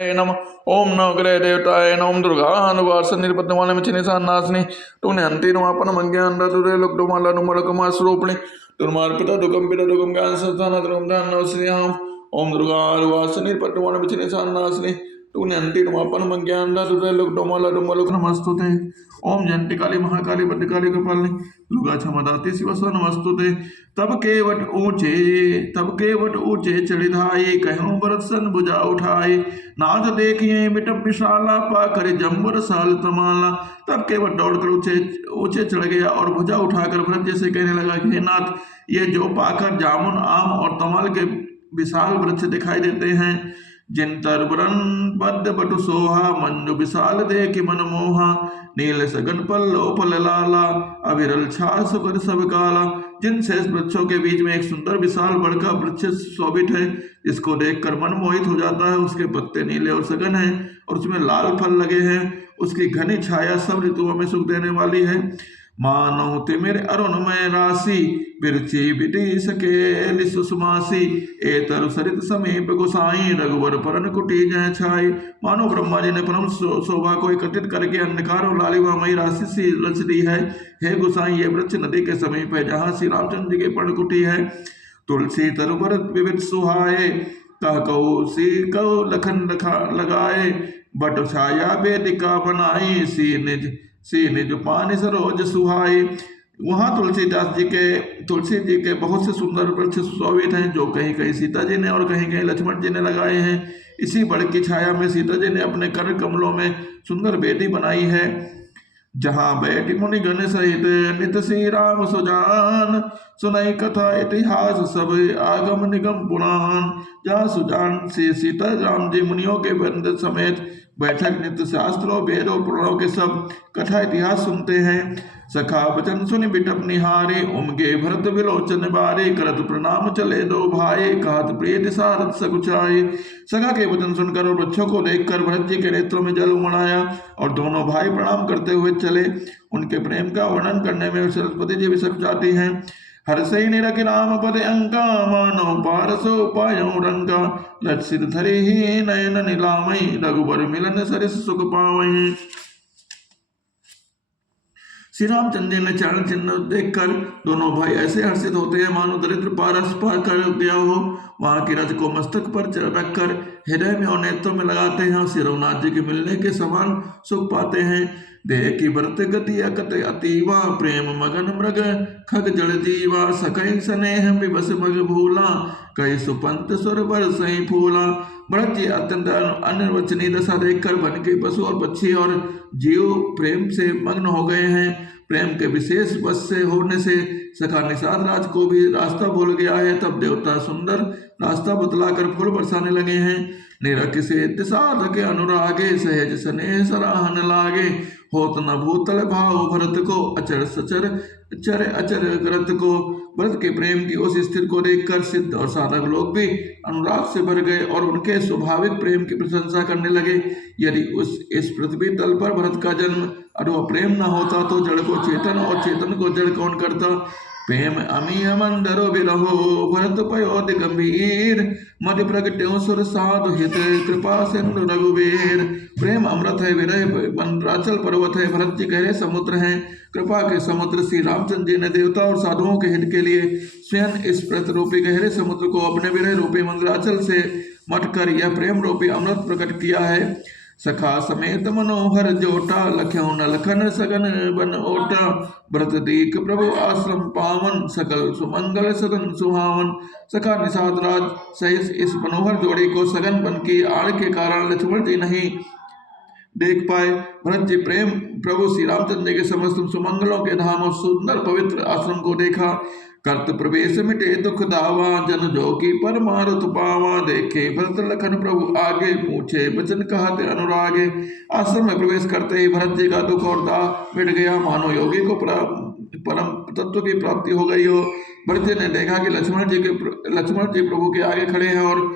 नम ओम नवग्रह देवताय नम दुर्गानुवास निर्पद्यमान मिचिनि सान्नासनि टुने अंति नमापन मंग्यान दुरे लुक्डुमाला नुमलकुमा स्वरूपिणि दुर्मार्पिता दुकंपिता दुकं ज्ञान संस्थान दुर्गम ध्यान नवश्रियाम ओम दुर्गानुवास निर्पद्यमान मिचिनि सान्नासनि टुने अंति नमापन मंग्यान दुरे लुक्डुमाला नुमलकुमा नमस्तुते ओम जयंती काली महाकाली भद्रकाली कृपालिनी दुर्गा क्षमा दात्री शिवस्व नमस्तुते तब केवट ऊंचे चढ़िधाई कहूँ भरत सन भुजा उठाई नाथ देखिए बिटप विशाला पाकर जम्बर साल तमाला। तब केवट दौड़कर ऊंचे ऊंचे चढ़ गया और भुजा उठाकर भरत जैसे कहने लगा कि हे नाथ, ये जो पाकर जामुन आम और तमाल के विशाल वृक्ष दिखाई देते हैं, जिन तर वरन पद्य बटु सोहा मंजु विशाल देखि मन मोहा नील सगन पल्लो लाला अविरल छा सुकर सब काला। जिन शेष वृक्षों के बीच में एक सुंदर विशाल बड़का वृक्ष शोभित है, जिसको देखकर मन मोहित हो जाता है। उसके पत्ते नीले और सघन हैं और उसमें लाल फल लगे हैं। उसकी घनी छाया सब ऋतुओं में सुख देने वाली है। मानो तिमिर अरुणमय राशि बिरची बिटी सके सुषमासी ए तरु सरित समीप गोसाई रघुवर परन कुटी जय छाई। मानो ब्रह्मा जी ने परम शोभा को एकत्रित करके अंधकार और लालिवामयी राशि सी रच दी है। हे गोसाई, ये वृक्ष नदी के समीप है, जहाँ श्री रामचंद्र जी की पर्णकुटी है। तुलसी तरुवर विविध सुहाए कह कौ सी कौ लखन लगाए बट छाया वेदिका बनाई सी निज पानी सरोज सुहाई। वहाँ तुलसी जी के बहुत से सुंदर वृक्ष सुशोभित हैं, जो कहीं कहीं सीता जी ने और कहीं कहीं लक्ष्मण जी ने लगाए हैं। इसी बड़ की छाया में सीता जी ने अपने कर कमलों में सुंदर बेदी बनाई है, जहाँ बैठी मुनि गण सहित नित श्री राम सुजान सुनाई कथा इतिहास सब आगम निगम पुराण। जहाँ सुजान से सीता राम जी मुनियों के वृंद समेत बैठक नित्य शास्त्रों वेदों पुराणों के सब कथा इतिहास सुनते हैं। सखा वचन सुनि बिटप निहारे उमगे भरत विलोचन बारे करत प्रणाम चले दो भाई कहत प्रिय सारथ सकुचाई। सखा के वचन सुनकर और बच्चों को देखकर भरत जी के नेत्रों में जल उमड़ आया और दोनों भाई प्रणाम करते हुए चले। उनके प्रेम का वर्णन करने में सरस्वती जी भी सकुचाती हैं। हर्षै निरखि राम पद अंका मानो पारसो पायो रंगा लक्षित धरि ही नयन नीलामयी रघुबर मिलन सरिस सुख पावहीं। श्री रामचंद्र जी ने चरण चिन्ह देखकर दोनों भाई ऐसे हर्षित होते हैं मानो दरिद्र पारस पार कर गया हो। वहां की रज को मस्तक पर रखकर हृदय में और नेत्रों में लगाते हैं और श्री रघुनाथ जी के मिलने के समान सुख पाते हैं। देह की भरत गति अकत अतीवा प्रेम मगन मृग खग जड़ जीवा सकई स्नेह विवश मग भूला कई सुपंत सुर बर सही फूला। भरत जी अत्यंत अनिर्वचनीय दशा देखकर वन के पशु और पक्षी और जीव प्रेम से मग्न हो गए हैं। प्रेम के विशेष वश से होने से सखा निषाद राज को भी रास्ता भूल गया है। तब देवता सुंदर रास्ता बतलाकर फूल बरसाने लगे हैं। निरख से दिशाध के अनुरागे सहज स्नेह सराहन लागे होत न भूतल भाव भरत को अचर सचर चर अचर करत को। भरत के प्रेम की उस स्थिति को देखकर सिद्ध और साधक लोग भी अनुराग से भर गए और उनके स्वाभाविक प्रेम की प्रशंसा करने लगे। यदि इस पृथ्वी तल पर भरत का जन्म अथवा प्रेम न होता तो जड़ को चेतन और चेतन को जड़ कौन करता। प्रेम अमीय मंदरो विरहो भरत पयोधि गंभीर मधि प्रगट्यो सुर साधु हित कृपा सिंधु रघुवीर। प्रेम अमृत है, विरह मंदराचल पर्वत है, भरत जी गहरे समुद्र हैं, कृपा के समुद्र। श्री रामचंद्र जी ने देवता और साधुओं के हित के लिए स्वयं इस प्रत रूपी गहरे समुद्र को अपने विरह रूपी मंदराचल से मटकर यह प्रेम रूपी अमृत प्रकट किया है। सखा समेत मनोहर जोटा लख्यो न लखन सगन बन ओटा भरत दीक प्रभु आश्रम पावन सकल सुमंगल सदन सुहावन। सखा निषाद राज सहित इस मनोहर जोड़ी को सघन बन की आड़ के कारण लक्ष्मण जी नहीं देख पाए। भरत जी प्रेम प्रभु श्री रामचंद्र के समस्त सुमंगलों के धाम और सुंदर पवित्र आश्रम को देखा। कर्त प्रवेश मिटे दुख दावा जन जो की परमारथ पावा देखे भरत लखन प्रभु आगे पूछे वचन कहते अनुरागे। आश्रम में प्रवेश करते ही भरत जी का दुख और दाह मिट गया, मानो योगी को परम तत्व की प्राप्ति हो गई हो। भरत जी ने देखा कि लक्ष्मण जी प्रभु के आगे खड़े हैं और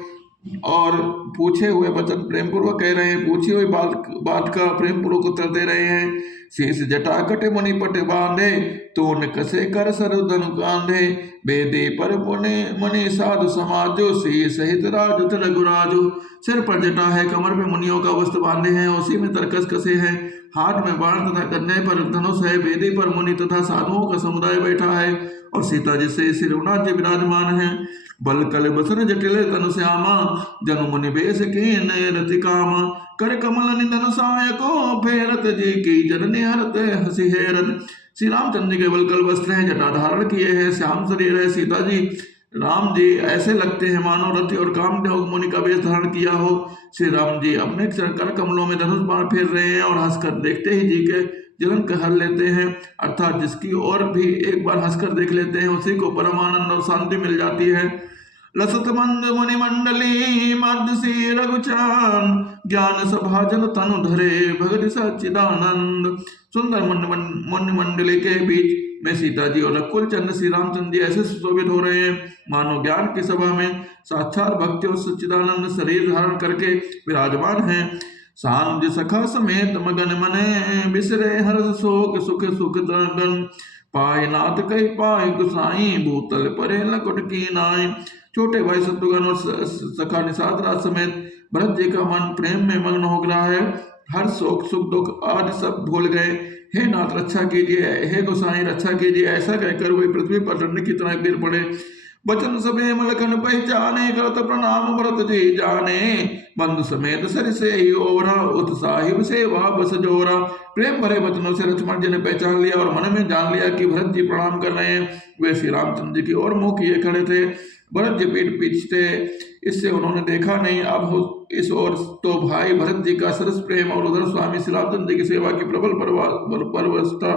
और पूछे हुए वचन प्रेम पूर्वक कह रहे हैं, पूछी हुई बात बात का प्रेम पूर्वक उत्तर दे रहे हैं। शीश जटा कटे मुनि पट बांधे, तोन कसे कर सर धनु कांधे, बेदे पर मुनि मुनि साधु समाजो, सी सहित राजु रघुराजु। सिर पर जटा है, कमर पे मुनियों का वस्त्र बांधे हैं, उसी में तरकस कसे हैं, हाथ में बाण तथा कंधे पर धनुष है, बेदी पर मुनि तथा साधुओं का समुदाय बैठा है, और सीता जी से श्री रघुनाथ जी विराजमान है। बल कल बसन जटिल तनु श्यामा, जनु मुनि बेश की नय रति कामा, कर कमल निधन सायको, फेरत जी की जननी हरत हसी हेरत। श्री रामचंद्र जी के बलकल वस्त्र हैं, जटा धारण किए हैं, श्याम शरीर है। सीता जी राम जी ऐसे लगते हैं मानो रति और कामदेव मुनि का वेश धारण किया हो। श्री राम जी अपने कर कमलों में धनुष बाण फेर रहे हैं, और हंसकर देखते ही जी के जलन हर लेते हैं, अर्थात जिसकी और भी एक बार हंसकर देख लेते हैं उसी को परम आनंद और शांति मिल जाती है। लसत मंद मुनि मंडली मध्य सी रघुचान, ज्ञान सभा जन तनु धरे भगत सच्चिदानंद। सुंदर मुनि मंडली के बीच में सीता जी और रघुकुल चंद्र श्री रामचंद्र जी ऐसे सुशोभित हो रहे हैं मानो ज्ञान की सभा में साक्षात भक्ति और सच्चिदानंद शरीर धारण करके विराजमान हैं। सांझ सखा समेत मगन मने, बिसरे हर्ष शोक सुख सुख गन, पाए नाथ कही पाए गुसाई, भूतल परे लकुट की नाई। छोटे भाई शत्रुघ्न और सखा निषाद राज समेत भरत जी का मन प्रेम में मग्न हो गया है, हर शोक सुख दुख आदि सब भूल गए। हे नाथ रक्षा कीजिए, हे गोसाई रक्षा कीजिए, ऐसा कहकर वे पृथ्वी पर डंड की तरह गिर पड़े। बचन सबे मलखन पहचाने, करत प्रणाम भरत जी जाने, बंधु समेत सर से ही ओरा, उत्साहिब सेवा बस जोरा। प्रेम भरे वचनों से लक्ष्मण जी ने पहचान लिया और मन में जान लिया कि भरत जी प्रणाम कर रहे हैं। वे श्री रामचंद्र जी की ओर मुंह किए खड़े थे, भरत जी पीठ पीछे, इससे उन्होंने देखा नहीं। अब इस ओर तो भाई भरत जी का सरस प्रेम और उधर स्वामी श्री रामचंद्र जी की सेवा की प्रबल परवस्था।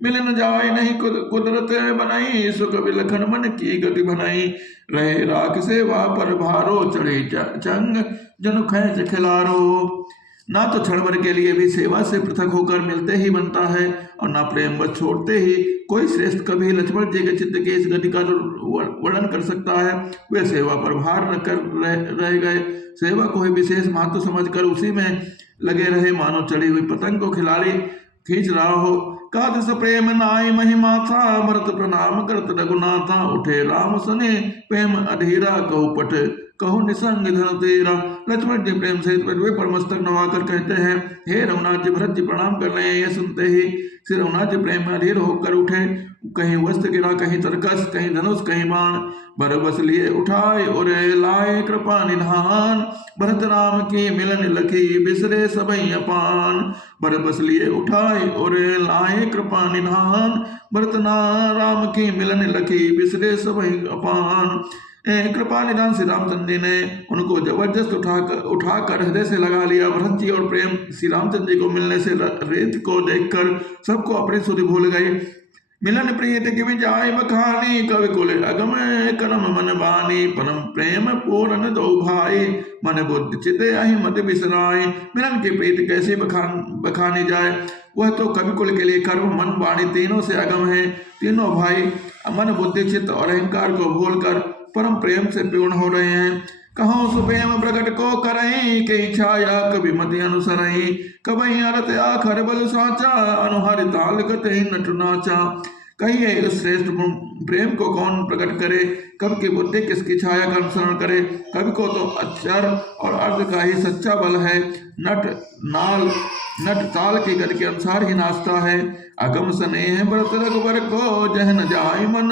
मिल न जाए नहीं कुदरत बनाई, सुख विलखन मन की गति बनाई, रहे राख सेवा पर भारो, चढ़े चंग जनु खैच खिलारो। ना तो क्षण भर के लिए भी सेवा से पृथक होकर मिलते ही बनता है, और ना प्रेम बस छोड़ते ही कोई श्रेष्ठ कभी लक्ष्मण जी के चित्त की इस गति का वर्णन कर सकता है। वे सेवा पर भार रख कर रह गए, सेवा को ही विशेष महत्व समझकर उसी में लगे रहे, मानो चढ़ी हुई पतंग को खिलाड़ी खींच रहा हो। काद प्रेम नाय महिमा था, भरत प्रणाम करत रघुनाथा, उठे राम सने प्रेम अधीरा, कहु पट कहु निसंग धन तेरा। लक्ष्मण जी प्रेम सहित पृथ्वी पर मस्तक नवाकर कहते हैं, हे रघुनाथ जी भरत जी प्रणाम कर रहे हैं। यह सुनते ही श्री रघुनाथ जी प्रेम में अधीर होकर उठे, कहीं वस्त्र गिरा, कहीं तरकस, कहीं धनुष, कहीं बाण, बरबस लिए उठाए और लाए कृपा निधान, भरत राम की मिलन लखी बिसरे सबई अपान। बरबस लिए उठाए और लाए कृपा निधान, भरत राम की मिलन लखी बिसरे सबई अपान। कृपा निधान श्री रामचंद्र जी ने उनको जबरदस्त उठाकर हृदय से लगा लिया। भरत जी और प्रेम श्री रामचंद्र जी को मिलने से रेत को देखकर सबको अपनी सुधि भूल गई। मिलन प्रीत की जाय बखानी, कवि कुल अगम करम मन बानी, परम प्रेम पूर्ण दो भाई, मन बुद्धि चित अहि मत बिसराय। मिलन की प्रीत कैसे बखानी जाए, वह तो कवि कुल के लिए कर्म मन वाणी तीनों से अगम है। तीनों भाई मन बुद्धि चित्त और अहंकार को भूलकर परम प्रेम से पूर्ण हो रहे हैं। कहो सुप्रेम प्रकट को करई, कई छाया कभी मति अनुसरई, कबई अरत आखर बल साचा, अनुहर ताल गते नट नाचा। कहिए उस श्रेष्ठ प्रेम को कौन प्रकट करे, कब की बुद्धि किसकी छाया का अनुसरण करे। कवि को तो अक्षर और अर्थ का ही सच्चा बल है, नट ताल की गति के अनुसार ही नाचता है। अगम स्नेह व्रत रघुबर को, जहन जाय मन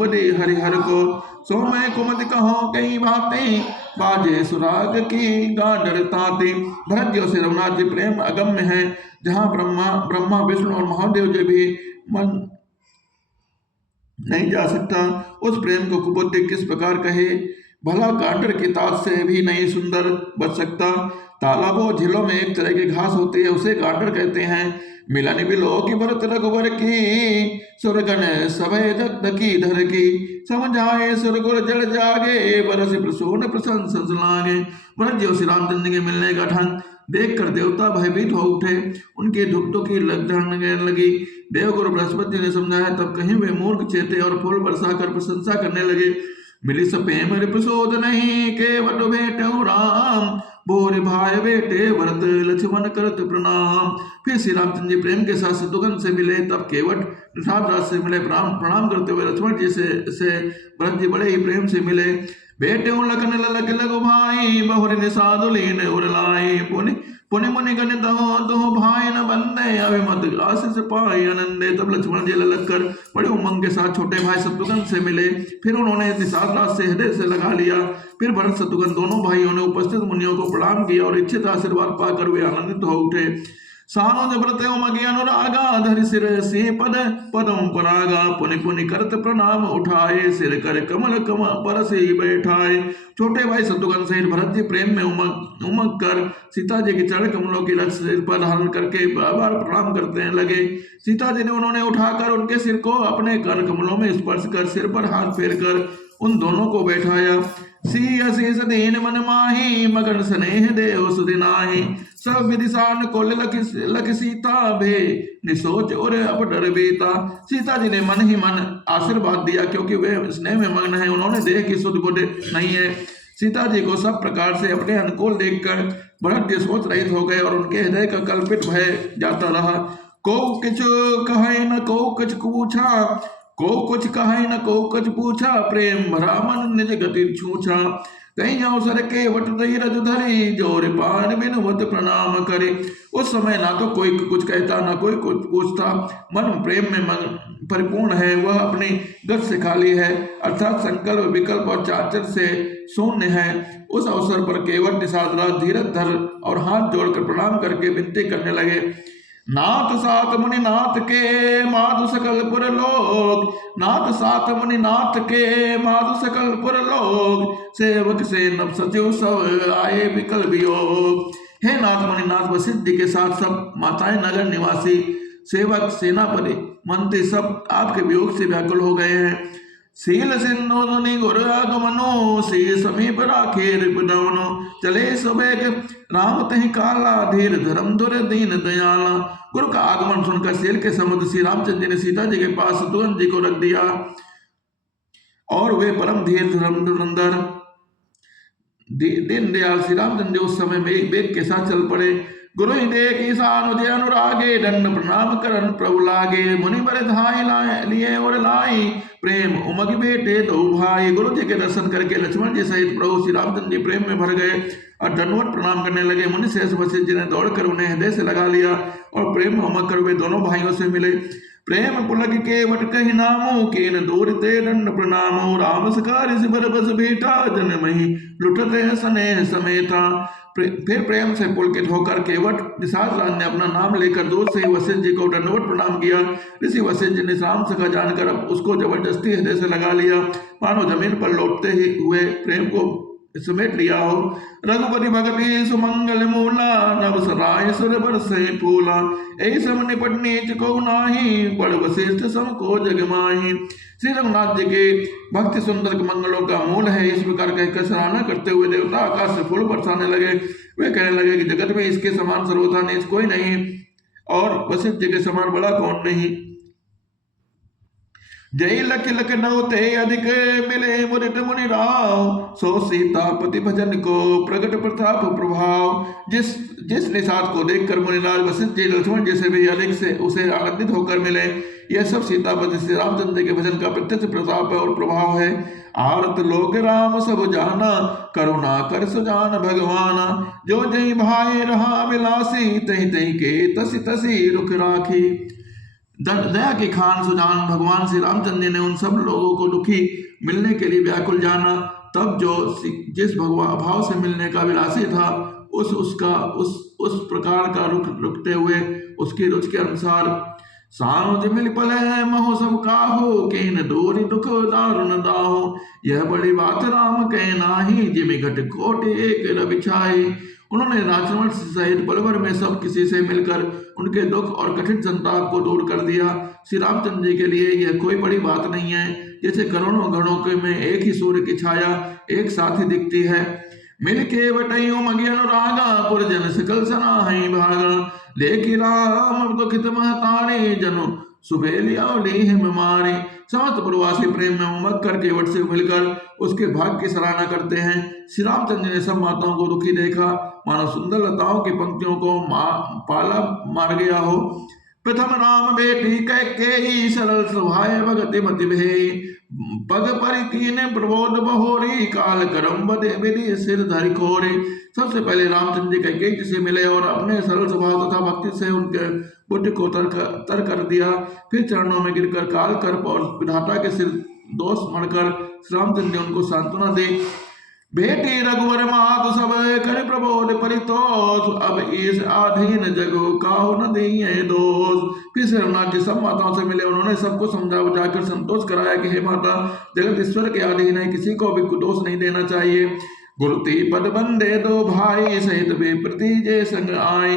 बदे हरिहर को, सो मैं कुमति कहो कई बातें, बाजे सुराग की गाडर ताते। भरत जी और श्री रघुनाथ जी प्रेम अगम्य है, जहाँ ब्रह्मा विष्णु और महादेव जी भी मन नहीं जा सकता। उस प्रेम को कुबुद्धि किस प्रकार कहे, भला गाडर की तात से भी नहीं सुंदर बच सकता। तालाबों झीलों में एक तरह की घास होती है, उसे गाडर कहते हैं। मिलन बिलो की भरत रघुबर की, सुरगण सभय धकी धर की, समझाए सुरगुर जड़ जागे, बरस प्रसून प्रशंस लागे। भरत जी और श्री रामचंद्र के मिलने का ढंग देखकर देवता भयभीत हो उठे, उनके धुकधुकी लगने लगी। देवगुरु बृहस्पति जी ने समझाया, तब कहीं वे मूर्ख चेते और फूल बरसाकर प्रशंसा करने लगे। मिली सपेम रिपसोद नहीं केवट भेटऊ राम, बोरे भाई बेटे भरत लक्ष्मण करत प्रणाम। फिर श्री रामचंद्र जी प्रेम के साथ शत्रुघ्न से मिले, तब केवट धृतराष्ट्र से मिले, प्रणाम करते हुए लक्ष्मण जी से भरत जी बड़े ही प्रेम से मिले। बेटे लखन ललक लगु भाई, बहुर निषाद लीन उरलाई, पुनि पुनि मुनि गण दो भाई न बंदे, अभिमत आशीष पाई आनंदे। तब लक्ष्मण जी ललक कर बड़े उमंग के साथ छोटे भाई शत्रुघ्न से मिले, फिर उन्होंने निषाद राज से हृदय से लगा लिया। फिर भरत शत्रुघ्न दोनों भाइयों ने उपस्थित मुनियों को प्रणाम किया और इच्छित आशीर्वाद पाकर वे आनंदित हो उठे। सानुज व्रत मगी अनुरागा, धरि सिर सी पद पदम परागा, पुनि पुनि करत प्रणाम उठाए, सिर कर कमल कम पर से बैठाए। छोटे भाई शत्रुघ्न सहित भरत जी प्रेम में उमग कर सीता जी के चरण कमलों की रस सिर पर धारण करके बार बार प्रणाम करते लगे। सीता जी ने उन्होंने उठाकर उनके सिर को अपने कर कमलों में स्पर्श कर सिर पर हाथ फेर कर उन दोनों को बैठाया। सिय शेष दीन मन माही, मगन स्नेह देव सुदिनाही, सब विदिशान को लख सीता भे, निसोच और अब डर बीता। सीता जी ने मन ही मन आशीर्वाद दिया, क्योंकि वे स्नेह में मग्न है, उन्होंने देह की सुध बुध नहीं है। सीता जी को सब प्रकार से अपने अनुकूल देखकर भरत जी सोच रहित हो गए और उनके हृदय का कल्पित भय जाता रहा। को कुछ कहे न को कुछ पूछा, को कुछ कहे न को कुछ पूछा, प्रेम भरा मन निज गति छूछा। कहीं अवसर के वट धीरज धरी, जोर पान बिनवत प्रणाम करे। उस समय ना तो कोई कुछ कहता ना कोई कुछ पूछता, मन प्रेम में मन परिपूर्ण है, वह अपनी गत से खाली है, अर्थात संकल्प विकल्प और चाचर से शून्य है। उस अवसर पर केवट निषाद राज धीरज धर और हाथ जोड़कर प्रणाम करके विनती करने लगे। नाथ सात मुनि नाथ के माधु सकल पुर लोग, नाथ सात मुनि नाथ के माधु सकल पुर लोग, सेवक से नव सचिव सब आए विकल वियोग। हे नाथ मुनि नाथ वशिष्ठ जी के साथ सब माताएं नगर निवासी सेवक सेनापति मंत्री सब आपके वियोग से व्याकुल हो गए हैं। शील सिंधु धुनि गुर आगमनो, सी समीप राखे रिपुदवनो, चले सुबेग राम तहि काला, धीर धर्म धुर दीन दयाला। गुरु का आगमन सुनकर शील के समुद्र श्री रामचंद्र जी ने सीता जी के पास शत्रुघ्न जी को रख दिया और वे परम धीर धर्म धुरंधर दीन दयाल श्री रामचंद्र जी उस समय में वेग के साथ चल पड़े। गुरु देख ईशान उदय अनुरागे, दंड प्रणाम करन प्रभु लागे, मुनि बर धाय लिए और लाई, प्रेम उमग बेटे दो भाई। गुरु जी के दर्शन करके लक्ष्मण जी सहित प्रभु श्री रामचंद्र जी प्रेम में भर गए और दंडवत प्रणाम करने लगे। मुनि शेष वशिष्ठ जी ने दौड़कर उन्हें हृदय से लगा लिया और प्रेम में उमग कर वे दोनों भाइयों से मिले। प्रेम पुलक के वट कही नामो, कीन दूर ते दंड प्रणामो, राम सकार सिबर बस बेटा, जन मही लुटते स्नेह समेता। फिर प्रेम से पुलकित होकर केवट निषाद राज ने अपना नाम लेकर दूर से ही वशिष्ठ जी को दंडवत प्रणाम किया। ऋषि वशिष्ठ जी ने राम सखा जानकर अब उसको जबरदस्ती हृदय से लगा लिया, मानो जमीन पर लौटते ही हुए प्रेम को समेट लिया हो। रघुपति भगति सुमंगल मूला, नव सराय सुर बरसे फूला, ऐ सम निपट नीच को नाही, बड़ वशिष्ठ सम को जग माही। श्री रघुनाथ जी के भक्ति सुंदर मंगलों का मूल है, इस प्रकार कहकर सराहना करते हुए देवता आकाश से फूल बरसाने लगे। वे कहने लगे कि जगत में इसके समान सर्वथा नीच कोई नहीं और वशिष्ठ जी के समान बड़ा कौन नहीं। जय लख लख नवते अधिक मिले मुदित मुनि राव, सो सीतापति भजन को प्रगट प्रताप प्रभाव। जिस निषाद को देखकर मुनिराज वशिष्ठ जी लक्ष्मण जी से भी अधिक से उसे आनंदित होकर मिले, यह सब सीतापति श्री रामचंद्र के भजन का प्रत्यक्ष प्रताप और प्रभाव है। आरत लोग राम सब जाना, करुणा कर सुजान भगवाना, जो जय भाई रहा विलासी, तहि तहि के तसी तसी रुख राखी। दया के खान सुजान भगवान श्री रामचंद्र जी ने उन सब लोगों को दुखी मिलने के लिए व्याकुल जाना। तब जो जिस भगवान भाव से मिलने का विलासी था उस प्रकार का रुकते हुए उसकी रुचि के अनुसार सानुज मिल पल है महो सब काहो, केन दूरी दुख दारुण दाहो, यह बड़ी बात राम कह नाही, जिमि घट कोट एक रवि छाई। उन्होंने राजवंश सहित पल भर में सब किसी से मिलकर उनके दुख और कठिन संताप को दूर कर दिया। श्री रामचंद्र जी के लिए यह कोई बड़ी बात नहीं है, जैसे करोड़ों गणों के में एक ही सूर्य की छाया एक साथ ही दिखती है। मिल के बटइयो मगी अनुरागा, पुरजन सकल सनाहि भागा, लेकि राम दुखित महतारे, जनु सुबेलिया लीह मारे। समस्त प्रवासी प्रेम में उमग कर केवट से मिलकर उसके भाग्य की सराहना करते हैं। श्री रामचंद्र ने सब माताओं को दुखी देखा, मानो सुंदर लताओं की पंक्तियों को पाला मार गया हो। प्रथम राम बेटी कैकेयी, सरल स्वभाव भगति मति भेई, पग परिकीन प्रबोध बहोरी, काल करम बदे विधि सिर धरि खोरी। सबसे पहले रामचंद्र जी कैकेयी जी से मिले और अपने सरल स्वभाव तथा भक्ति से उनके बुद्धि को तर कर दिया। फिर चरणों में गिरकर काल कर्प और विधाता के सिर दोष मणकर श्री रामचंद्र जी उनको सांत्वना दी। बेटी रघुवर मातु सब कर प्रबोध परितोष, अब इस आधीन जगो काहु न दिए दोष। फिर श्री रघुनाथ जी सब माताओं से मिले, उन्होंने सबको समझा बुझाकर संतोष कराया कि हे माता, जगत ईश्वर के अधीन है, किसी को भी दोष नहीं देना चाहिए। गुरुति पद बंदे दो भाई, सहित वे प्रति जय संग आए,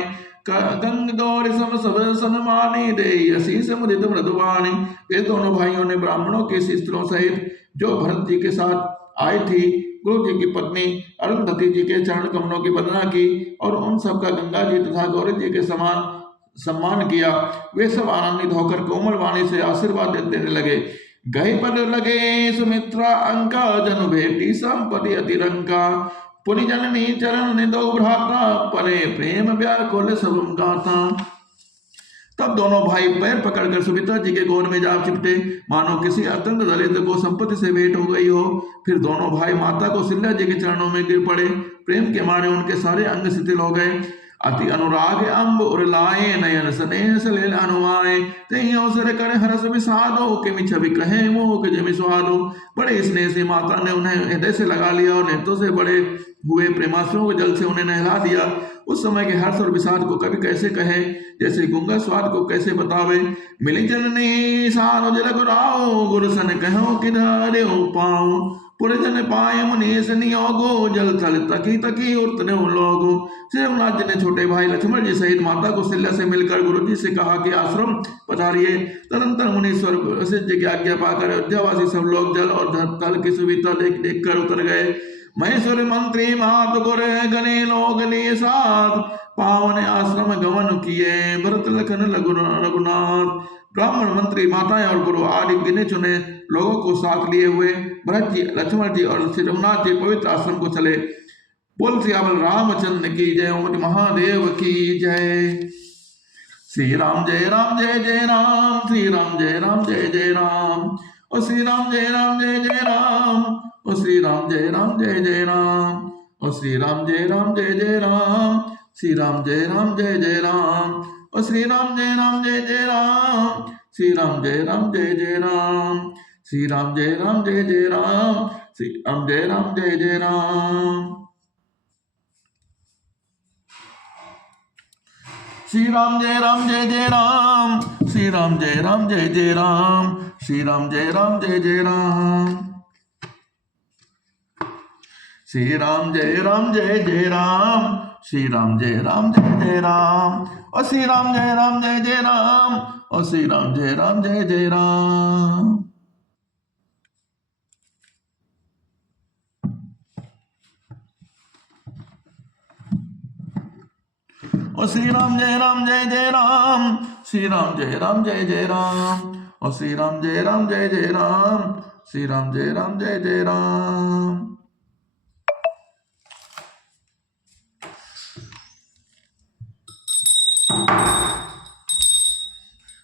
गंग गौर सम सब सन्मानी दे, असीस मुदित मृदुवाणी। वे दोनों भाइयों ने ब्राह्मणों के शिष्टों सहित जो भरत जी के साथ आई थी, गुरु जी की पत्नी अरुंधति जी के चरण कमलों की वंदना की और उन सब का गंगा जी तथा गौरी जी के समान सम्मान किया। वे सब आनंदित होकर कोमल वाणी से आशीर्वाद देने लगे। गए पद लगे सुमित्रा अंका, जन भेटी संपति अतिरंका, पुनि जननी चरण निदो भ्राता, परे प्रेम व्याकुल सबम गाथा। तब दोनों भाई पैर पकड़कर सुमित्रा जी के गोद में जा चिपटे, मानो किसी अत्यंत दलित को संपत्ति से भेंट हो गई हो। फिर दोनों भाई माता को सिल्ला जी के चरणों में गिर पड़े। प्रेम के मारे उनके सारे अंग शिथिल हो गए। अति अनुराग अम्ब उरलाए, नयन स्नेह सलिल अनुआए, तहि अवसर कर हरस विषादो, किमि छवि कहे मोह जमि स्वादो। बड़े स्नेह से माता ने उन्हें हृदय से लगा लिया और नेत्रों से बड़े हुए प्रेमाश्रुओं के जल से उन्हें नहला दिया। उस समय के हर्ष और विषाद को कभी कैसे कहे, जैसे गूंगा स्वाद को कैसे बतावे। मिली जननी सानुज रघुराओ, गुरु सन कहो किधर पाओ, पुरजन पाए मुनीस नियोगो, जल थल तकी तकी उतने लोगो। श्री रघुनाथ जी ने छोटे भाई लक्ष्मण जी सहित माता कौशल्या से मिलकर गुरु जी से कहा कि आश्रम पधारिए। तदंतर मुनीश्वर वशिष्ठ जी की आज्ञा पाकर अयोध्यावासी सब लोग जल और थल की सुविधा देख देख कर उतर गए। महेश्वर मंत्री मात गुर गणे लोग लिए साथ, पावन आश्रम गमन किए, भरत लखन रघुनाथ। ब्राह्मण मंत्री माताएं और गुरु आदि गिने चुने लोगों को साथ लिए हुए भरत जी, लक्ष्मण जी और श्री रघुनाथ जी पवित्र आश्रम को चले। बोल सियावल रामचंद्र की जय, ओम महादेव की जय। श्री राम जय जय राम, श्री राम जय जय राम, ओ श्री राम जय जय राम, ओ श्री राम जय जय राम, ओ श्री राम जय जय राम, श्री राम जय जय राम, ओ श्री राम जय जय राम, श्री राम जय जय राम, श्री राम जय जय राम, श्री राम जय जय राम। श्री राम जय जय राम, श्री राम जय जय राम, श्री राम जय जय राम, श्री राम जय जय राम, श्री राम जय जय राम, और श्री राम जय जय राम, और श्री राम जय जय राम। और श्री राम जय जय राम, श्री राम जय जय राम, और श्री राम जय जय राम, श्री राम जय जय राम।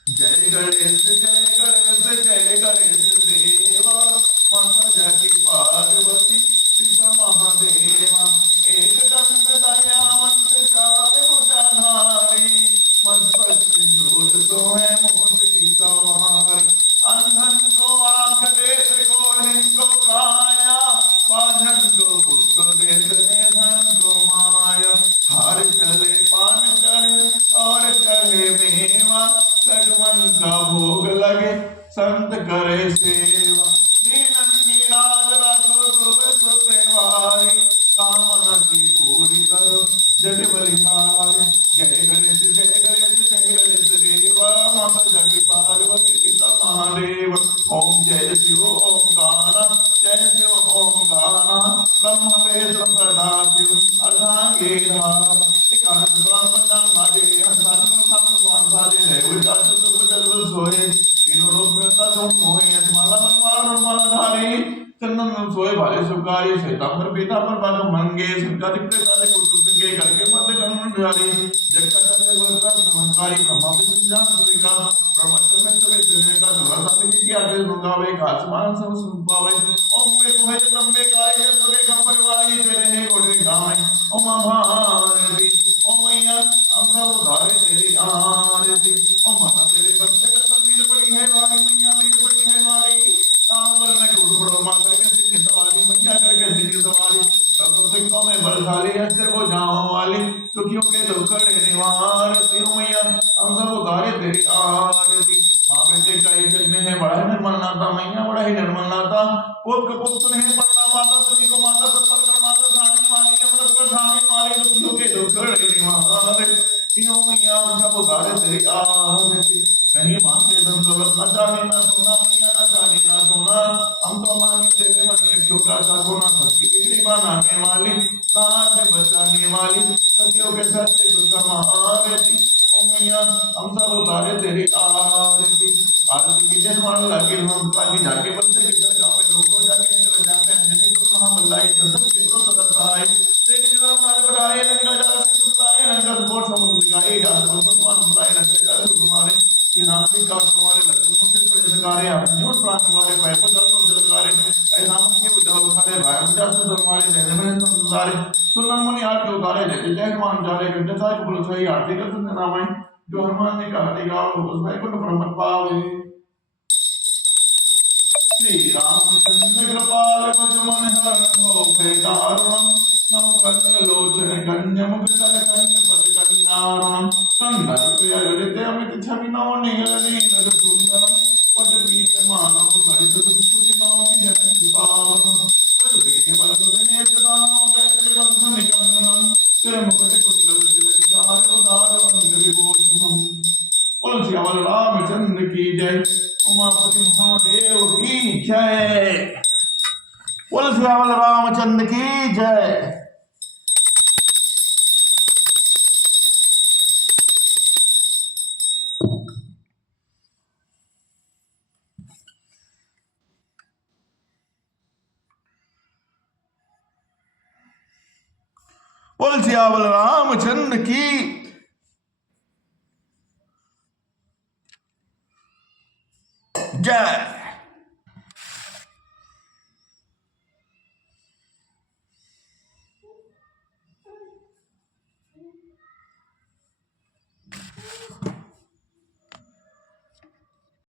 जय गणेश जय गणेश देवा, माता जगती पार्वती पिता महादेवा, एक दंड दयावंत चार भुजाधारी, मस्तक सिंदूर सोहे मोत की सवारी। अंधन को आँख देश गोढ़िन को काया, बाझन को पुत्र देश धन को माया। हार चले पान चढ़े और चढ़े मेवा, लक्ष्मण का भोग लगे संत करे सेवा। दीनन की लाज रखो सुबह सुतेवारी, कामना की पूरी करो जग बलिहारी। जय गणेश देवा, माता जगती पार्वती पिता महादेव। ओम जय शिव ओम गाना, जय शिव ओम गाना, ब्रह्म वेद सदा शिव अर्धांगे धार। एकादश स्वान पंचांग भाजे, हंसान स्वान भाजे, जय विदास सुख जल सोए, तीनों लोक में तत्व मोहे। मुरारी जगत ब्रह्मा विष्णु जान का ब्रह्मत्व में तवे तेरे का धर्म में किया के मुकावे आसमान सब सुन पावे ओम में तू है लंबे काय लगे कमर वाली तेरे है गोड़े गाय ओम भारती ओम मैया हम सब उधारे तेरी आरती ओम माता तेरे बंदे कर तकबीर पड़ी है वाली मैया मेरी पड़ी है वाली नामल में गुरु बड़ो मां करके सिंह सवारी मैया करके सिंह सवारी सब सिंहों में बलशाली है सिर वो जाओ वाली दुखियों के दुखड़े निवारती हो मैया हम सब उतारे तेरी आरती माँ बेटे का ये जग में है बड़ा ही निर्मल नाता मैया बड़ा ही निर्मल नाता पुत्र पुत्र है पन्ना माता सभी को माता सब पर कर माता सानी वाली अमृत पर सानी वाली दुखियों के दुखड़े निवारती हो मैया हम सब उतारे तेरी आरती नहीं मानते धन दौलत न जाने ना सोना मैया न जाने ना सोना हम तो मांगे तेरे मन में छोटा सा कोना सबकी बिगड़ी बनाने वाली लाज बचाने वाली सतियों के सत्य को समारती ओ मैया हम सब उतारे तेरी आरती आरती की जय मान लगे हम लागी जाके बंदे की दरगाह में लोग तो जाके चले जाते हैं जिन्हें कुछ महामल्लाई सदन के तो सदसाए देख जरा हमारे बढ़ाए लंका जा से चुलाए लंका कोट समुद्र गाए जात भगवान बुलाए लंका जा तुम्हारे रात्रि का तुम्हारे लक्षणों से प्रजगारे आपने और प्राण हमारे पैर पर दर्द जलगारे ऐसा के उदाव खाले भाई मुझा से हमारे देने में संसारे सुनन मुनि आप जो उतारे जय जय हनुमान जारे गंजे साहिब बोल सही आरती कर सुनने नाम है जो हनुमान ने कहा देगा उस भाई को ब्रह्म पावे श्री रामचंद्र कृपाल भज मन हरण हो पे दारुणम नव कंज लोचन कंज मुख कल कंज पद कन्नारुणम कंदर्प यगरिते अमित छवि नव निगलनी नर सुंदरम पद पीत मानव सरित सुति नवमि जन जुतावनम पद पीत बल सुदने चदानो वैसे बंधु निकंदनम सिर मुकुट कुंडल तिलक चार उदार वंद विभूषणम बोल सियावर रामचंद्र की जय उमापति महादेव की जय बोल सियावर रामचंद्र की जय। बोल सियावर रामचंद्र की जय।